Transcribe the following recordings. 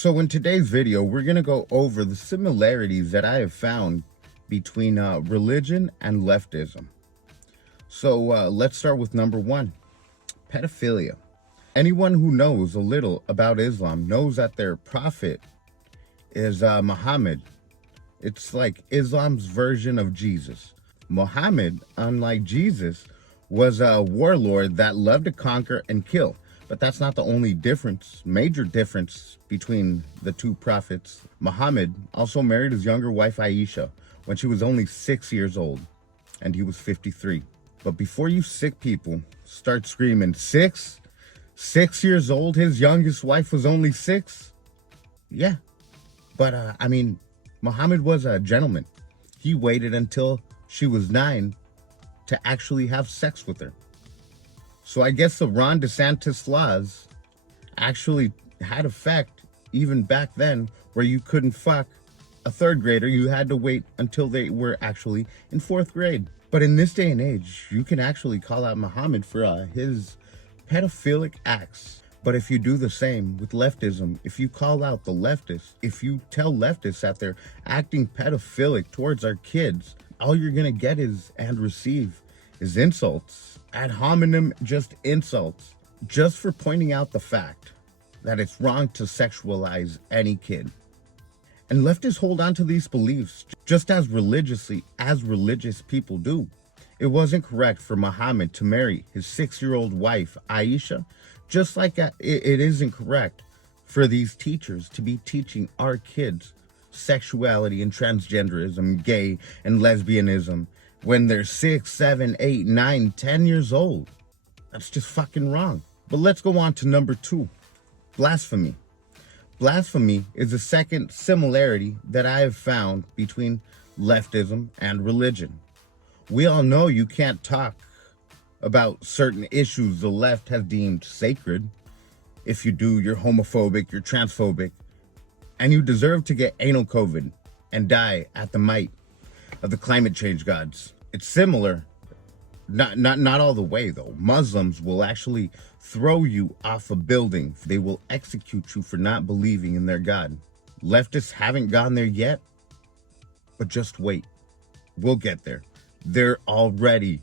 So in today's video, we're going to go over the similarities that I have found between religion and leftism. So let's start with number one, pedophilia. Anyone who knows a little about Islam knows that their prophet is Muhammad. It's like Islam's version of Jesus. Muhammad, unlike Jesus, was a warlord that loved to conquer and kill. But that's not the only major difference between the two prophets. Muhammad also married his younger wife Aisha when she was only 6 years old, and he was 53. But before you sick people start screaming, 6 years old, his youngest wife was only 6? Yeah, but Muhammad was a gentleman. He waited until she was 9 to actually have sex with her. So I guess the Ron DeSantis laws actually had effect even back then, where you couldn't fuck a 3rd grader. You had to wait until they were actually in 4th grade. But in this day and age, you can actually call out Muhammad for his pedophilic acts. But if you do the same with leftism, if you call out the leftists, if you tell leftists that they're acting pedophilic towards our kids, all you're gonna get and receive is insults. Ad hominem, just insults, just for pointing out the fact that it's wrong to sexualize any kid. And leftists hold on to these beliefs just as religiously as religious people do. It wasn't correct for Muhammad to marry his 6-year-old wife, Aisha, just like it isn't correct for these teachers to be teaching our kids sexuality and transgenderism, gay and lesbianism, when they're 6, 7, 8, 9, 10 years old. That's just fucking wrong. But let's go on to number 2, blasphemy. Blasphemy is the second similarity that I have found between leftism and religion. We all know you can't talk about certain issues the left has deemed sacred. If you do, you're homophobic, you're transphobic, and you deserve to get anal COVID and die at the might of the climate change gods. It's similar, not all the way though. Muslims will actually throw you off a building. They will execute you for not believing in their God. Leftists haven't gone there yet, but just wait. We'll get there. They're already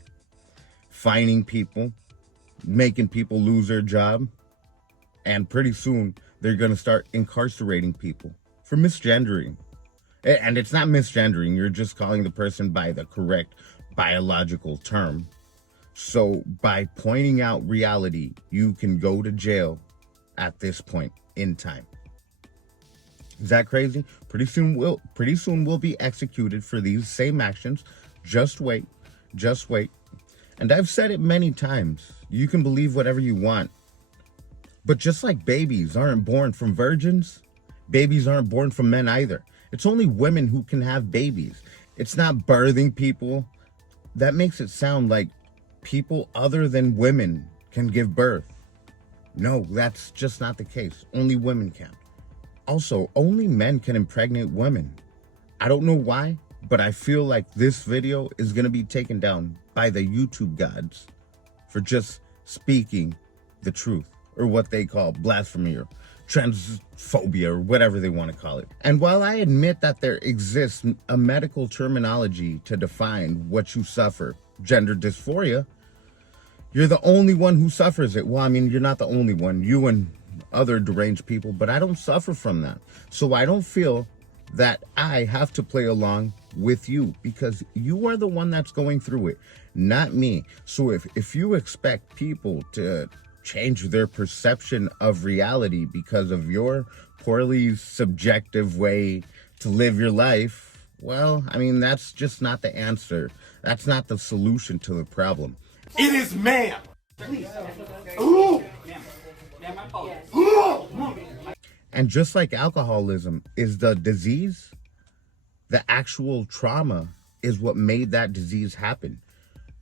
fining people, making people lose their job, and pretty soon they're going to start incarcerating people for misgendering. And it's not misgendering, you're just calling the person by the correct biological term. So by pointing out reality, you can go to jail at this point in time. Is that crazy? Pretty soon we'll be executed for these same actions. Just wait. And I've said it many times. You can believe whatever you want. But just like babies aren't born from virgins, babies aren't born from men either. It's only women who can have babies. It's not birthing people. That makes it sound like people other than women can give birth. No, that's just not the case. Only women can. Also, only men can impregnate women. I don't know why, but I feel like this video is going to be taken down by the YouTube gods for just speaking the truth, or what they call blasphemy or transphobia or whatever they want to call it. And while I admit that there exists a medical terminology to define what you suffer, gender dysphoria, you're the only one who suffers it. Well, I mean, you're not the only one, you and other deranged people, but I don't suffer from that. So I don't feel that I have to play along with you, because you are the one that's going through it, not me. So if you expect people to change their perception of reality because of your poorly subjective way to live your life, well, I mean, that's just not the answer. That's not the solution to the problem. It is ma'am. And just like alcoholism is the disease, the actual trauma is what made that disease happen.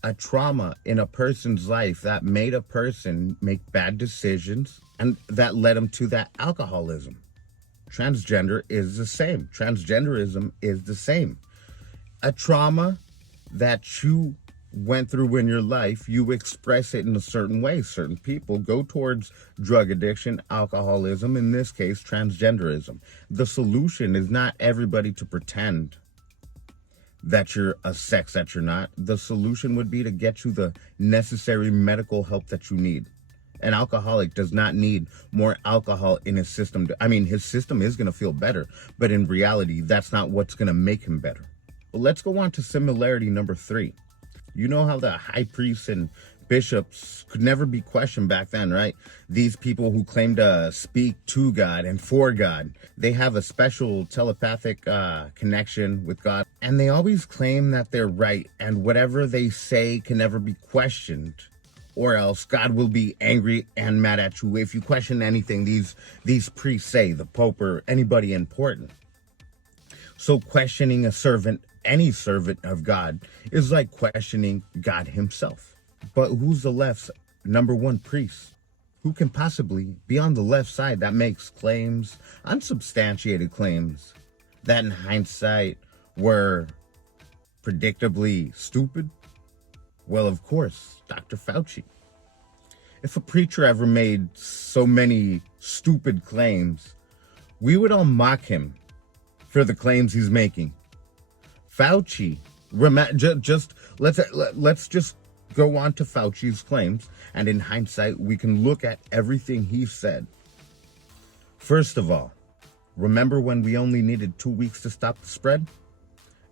A trauma in a person's life that made a person make bad decisions and that led them to that alcoholism. Transgender is the same. Transgenderism is the same. A trauma that you went through in your life, you express it in a certain way. Certain people go towards drug addiction, alcoholism, in this case, transgenderism. The solution is not everybody to pretend that you're a sex that you're not. The solution would be to get you the necessary medical help that you need. An alcoholic does not need more alcohol in his system. I mean, his system is going to feel better, but in reality, that's not what's going to make him better. But let's go on to similarity number 3. You know how the high priests and bishops could never be questioned back then, right? These people who claim to speak to God and for God, they have a special telepathic connection with God. And they always claim that they're right and whatever they say can never be questioned, or else God will be angry and mad at you if you question anything these priests say, the Pope or anybody important. So questioning any servant of God is like questioning God himself. But who's the left's number one priest? Who can possibly be on the left side that makes claims, unsubstantiated claims, that in hindsight were predictably stupid? Well, of course, Dr. Fauci. If a preacher ever made so many stupid claims, we would all mock him for the claims he's making. Fauci, let's just go on to Fauci's claims, and in hindsight, we can look at everything he said. First of all, remember when we only needed 2 weeks to stop the spread?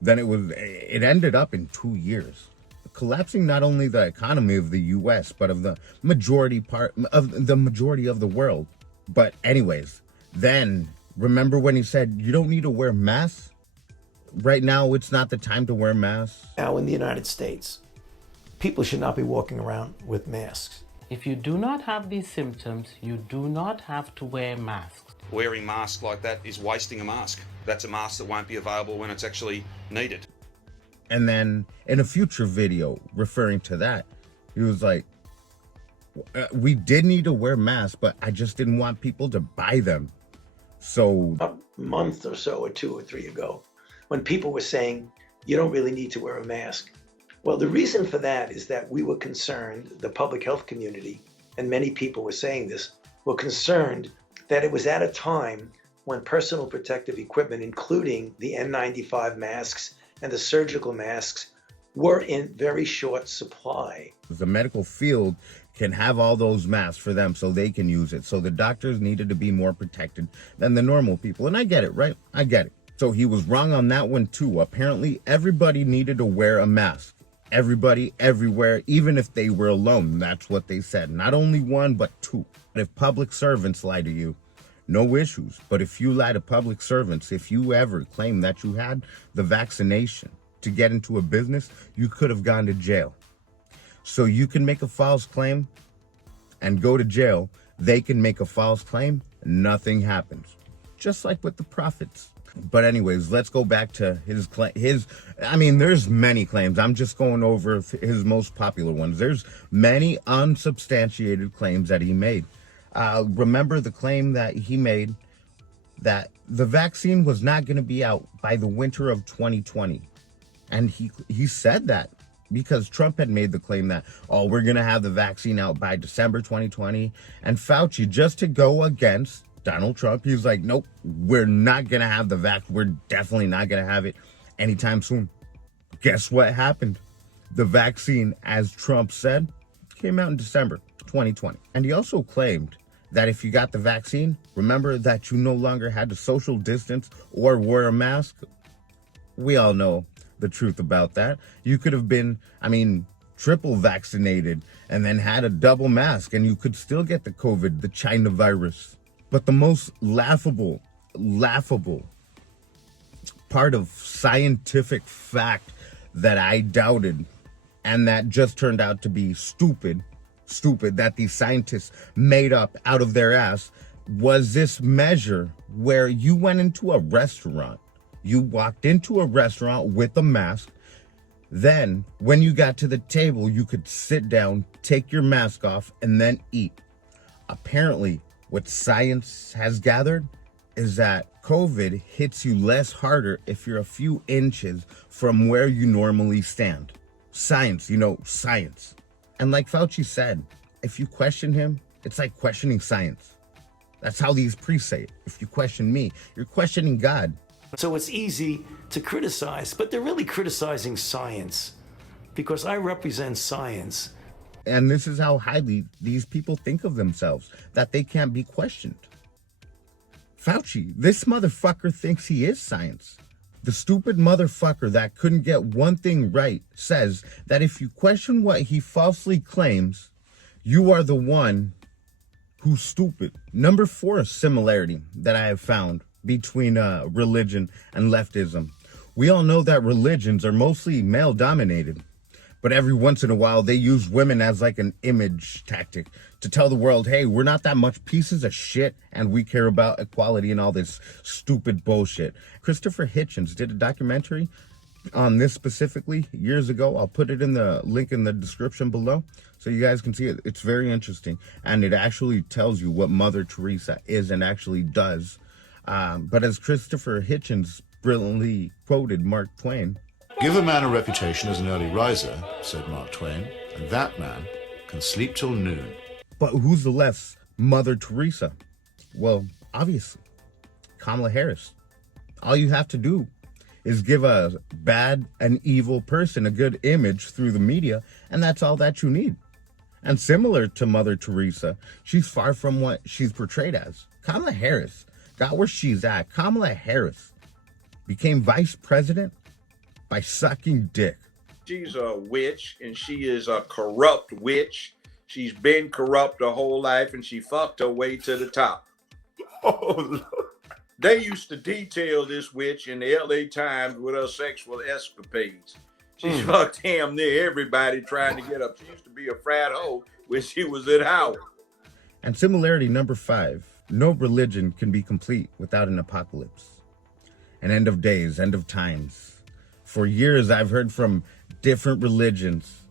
Then it ended up in 2 years, collapsing not only the economy of the U.S., but of the majority of the world. But anyways, then remember when he said, you don't need to wear masks? Right now, it's not the time to wear masks. Now in the United States, people should not be walking around with masks. If you do not have these symptoms, you do not have to wear masks. Wearing masks like that is wasting a mask. That's a mask that won't be available when it's actually needed. And then in a future video referring to that, he was like, we did need to wear masks, but I just didn't want people to buy them. So A month or so, or 2 or 3 ago, when people were saying, you don't really need to wear a mask. Well, the reason for that is that we were concerned, the public health community, and many people were saying this, were concerned that it was at a time when personal protective equipment, including the N95 masks and the surgical masks, were in very short supply. the medical field can have all those masks for them so they can use it. So the doctors needed to be more protected than the normal people. And I get it, right? I get it. So he was wrong on that one too. Apparently everybody needed to wear a mask. Everybody, everywhere, even if they were alone. That's what they said. Not only one, but two. If public servants lie to you, no issues. But if you lie to public servants, if you ever claim that you had the vaccination to get into a business, you could have gone to jail. So you can make a false claim and go to jail. They can make a false claim. Nothing happens. Just like with the prophets. But anyways, let's go back to his claim. There's many claims. I'm just going over his most popular ones. There's many unsubstantiated claims that he made. Remember the claim that he made that the vaccine was not going to be out by the winter of 2020. And he said that because Trump had made the claim that, we're going to have the vaccine out by December 2020. And Fauci, just to go against Donald Trump, he's like, nope, we're not going to have the vaccine. We're definitely not going to have it anytime soon. Guess what happened? The vaccine, as Trump said, came out in December 2020. And he also claimed that if you got the vaccine, remember that you no longer had to social distance or wear a mask. We all know the truth about that. You could have been, triple vaccinated and then had a double mask and you could still get the COVID, the China virus. But the most laughable part of scientific fact that I doubted and that just turned out to be stupid that these scientists made up out of their ass was this measure where you went into a restaurant. You walked into a restaurant with a mask. Then when you got to the table, you could sit down, take your mask off, and then eat. Apparently, what science has gathered is that COVID hits you less harder if you're a few inches from where you normally stand. Science, science. And like Fauci said, if you question him, it's like questioning science. That's how these priests say it. If you question me, you're questioning God. So it's easy to criticize, but they're really criticizing science because I represent science. And this is how highly these people think of themselves, that they can't be questioned. Fauci, this motherfucker thinks he is science. The stupid motherfucker that couldn't get one thing right says that if you question what he falsely claims, you are the one who's stupid. Number 4 similarity that I have found between religion and leftism. We all know that religions are mostly male dominated, but every once in a while they use women as like an image tactic to tell the world, hey, we're not that much pieces of shit and we care about equality and all this stupid bullshit. Christopher Hitchens did a documentary on this specifically years ago. I'll put it in the link in the description below so you guys can see it. It's very interesting, and it actually tells you what Mother Teresa is and actually does. But as Christopher Hitchens brilliantly quoted Mark Twain, "Give a man a reputation as an early riser," said Mark Twain, "and that man can sleep till noon." But who's the left's Mother Teresa? Well, obviously, Kamala Harris. All you have to do is give a bad and evil person a good image through the media, and that's all that you need. And similar to Mother Teresa, she's far from what she's portrayed as. Kamala Harris got where she's at. Kamala Harris became vice president by sucking dick. She's a witch, and she is a corrupt witch. She's been corrupt her whole life, and she fucked her way to the top. Oh, Lord. They used to detail this witch in the LA Times with her sexual escapades. She fucked damn near everybody trying to get up. She used to be a frat hoe when she was at Howard. And similarity number 5, no religion can be complete without an apocalypse. An end of days, end of times. For years, I've heard from different religions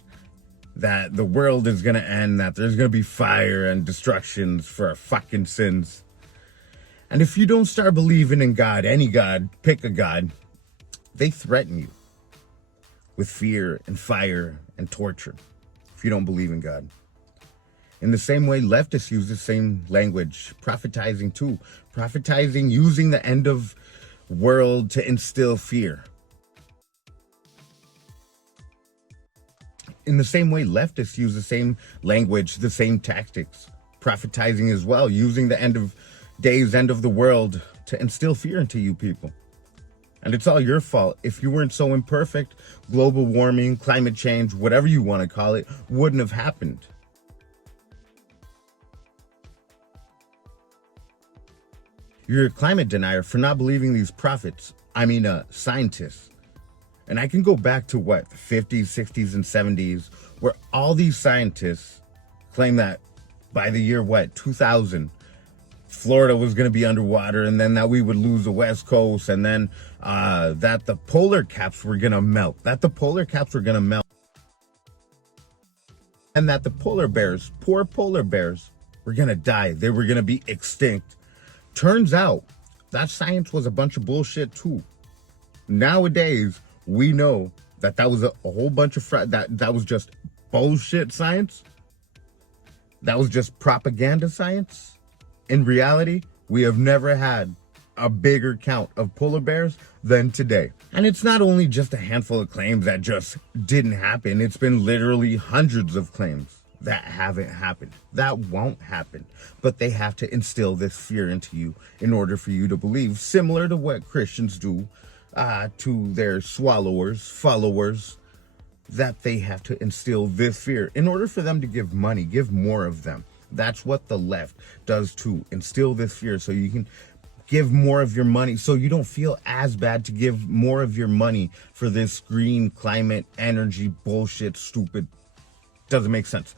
that the world is going to end, that there's going to be fire and destructions for our fucking sins. And if you don't start believing in God, any God, pick a God, they threaten you with fear and fire and torture if you don't believe in God. In the same way, leftists use the same language, prophetizing too. Prophetizing, using the end of world to instill fear. In the same way, leftists use the same language, the same tactics, prophetizing as well, using the end of days, end of the world to instill fear into you people. And it's all your fault. If you weren't so imperfect, global warming, climate change, whatever you want to call it, wouldn't have happened. You're a climate denier for not believing these prophets. Scientists. And I can go back to the 50s, 60s, and 70s, where all these scientists claim that by the year 2000, Florida was going to be underwater, and then that we would lose the West Coast, and then that the polar caps were going to melt, and that the polar bears, poor polar bears, were going to die. They were going to be extinct. Turns out that science was a bunch of bullshit too. Nowadays, we know that was a whole bunch of that was just bullshit science. That was just propaganda science. In reality, we have never had a bigger count of polar bears than today. And it's not only just a handful of claims that just didn't happen. It's been literally hundreds of claims that haven't happened, that won't happen. But they have to instill this fear into you in order for you to believe, similar to what Christians do to their followers, that they have to instill this fear in order for them to give money, give more of them. That's what the left does too, instill this fear so you can give more of your money, so you don't feel as bad to give more of your money for this green climate energy bullshit, stupid. Doesn't make sense.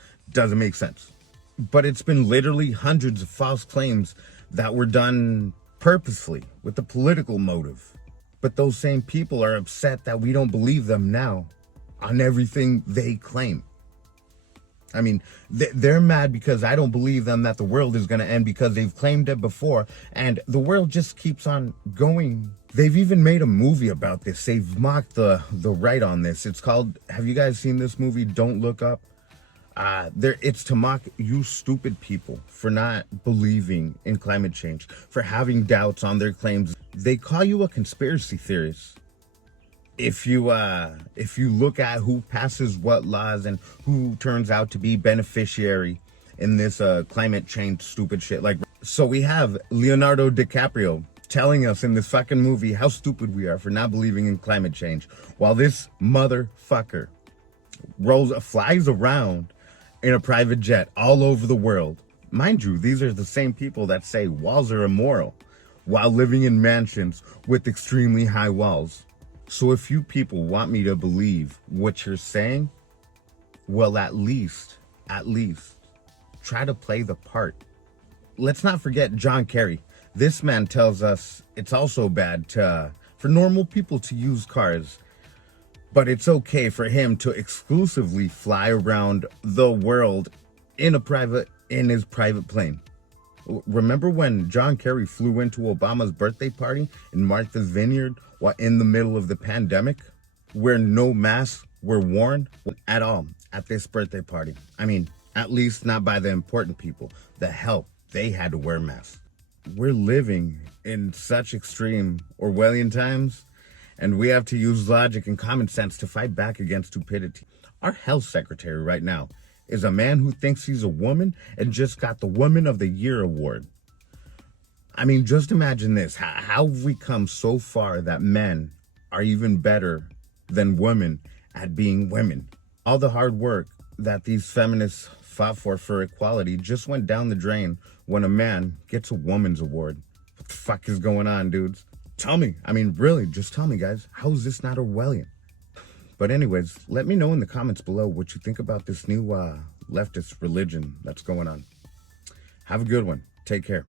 But it's been literally hundreds of false claims that were done purposefully with a political motive. But those same people are upset that we don't believe them now on everything they claim. I mean, they're mad because I don't believe them that the world is going to end because they've claimed it before, and the world just keeps on going. They've even made a movie about this. They've mocked the right on this. It's called, have you guys seen this movie, Don't Look Up? It's to mock you stupid people for not believing in climate change, for having doubts on their claims. They call you a conspiracy theorist. If you look at who passes what laws and who turns out to be beneficiary in this climate change stupid shit, like, so we have Leonardo DiCaprio telling us in this fucking movie how stupid we are for not believing in climate change, while this motherfucker flies around in a private jet all over the world. Mind you, these are the same people that say walls are immoral while living in mansions with extremely high walls. So if you people want me to believe what you're saying, well, at least, try to play the part. Let's not forget John Kerry. This man tells us it's also bad for normal people to use cars, but it's okay for him to exclusively fly around the world in his private plane. Remember when John Kerry flew into Obama's birthday party in Martha's Vineyard while in the middle of the pandemic, where no masks were worn at all at this birthday party? I mean, at least not by the important people. The hell, they had to wear masks. We're living in such extreme Orwellian times, and we have to use logic and common sense to fight back against stupidity. Our health secretary right now is a man who thinks he's a woman and just got the Woman of the Year award. I mean, just imagine this. How have we come so far that men are even better than women at being women? All the hard work that these feminists fought for equality just went down the drain when a man gets a woman's award. What the fuck is going on, dudes? Tell me. I mean, really, just tell me, guys. How is this not Orwellian? But anyways, let me know in the comments below what you think about this new leftist religion that's going on. Have a good one. Take care.